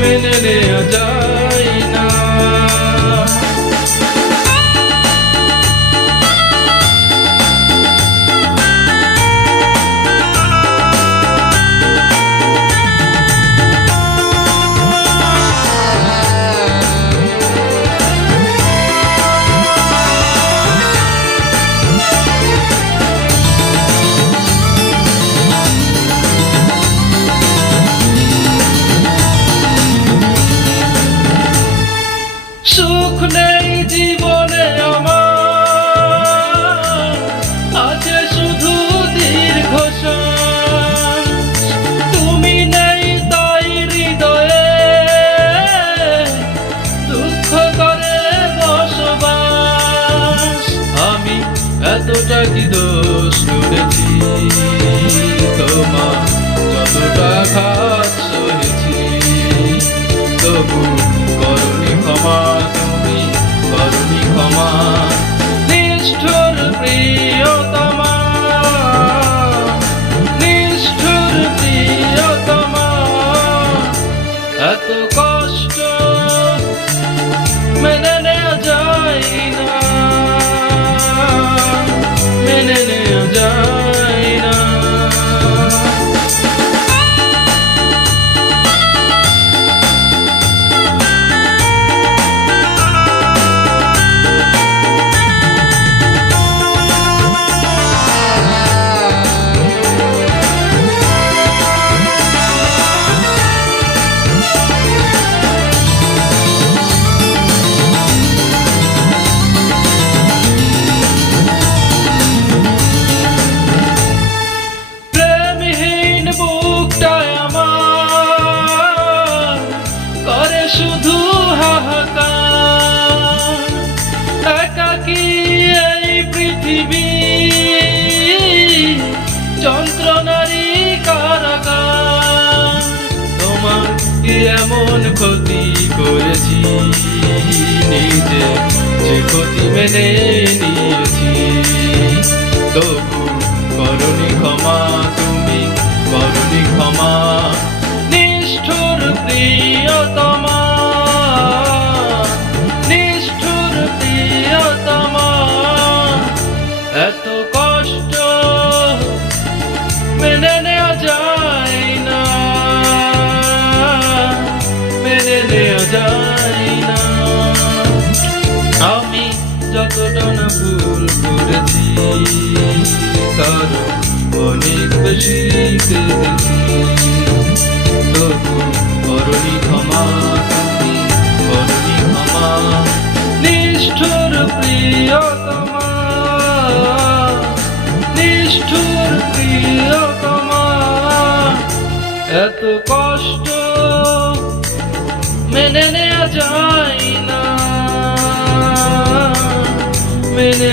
মেনে নেওয়া যায় না। সুখ নেই জীবনে আমার, আছে শুধু দীর্ঘশ্বাস। তুমি নেই তাই হৃদয়ে দুঃখ করে বসবাস। আমি এতটা কি দোষ করেছি, তোমার যতটা ঘাত সহেছি, তবু করনি ক্ষমা, তুমি করনি ক্ষমা। নিষ্ঠুর প্রিয়তমা, নিষ্ঠুর প্রিয়তমা, এত কষ্ট মেনে নেওয়া যায় না, মেনে নেওয়া যায় না। শুধু হাহাকার, একাকী এই পৃথিবী, যন্ত্রণারী কারাগার। তোমার কি এমন ক্ষতি করেছি, নিজে যে ক্ষতি মেনে নিয়েছি, তবু করনি ক্ষমা, তুমি করনি ক্ষমা। নিষ্ঠুর প্রিয়তমা, নিষ্ঠুর প্রিয়তমা, এত কষ্ট মেনে নেওয়া যায় না, মেনে নেওয়া যায় না। আমি যতটা না ভুল করেছি, তার অনেক বেশি পেয়েছি, তবু করনি ক্ষমা, তুমি করনি ক্ষমা। নিষ্ঠুর প্রিয়তমা, নিষ্ঠুর প্রিয়তমা, এত কষ্ট মেনে নেওয়া যায় না, মেনে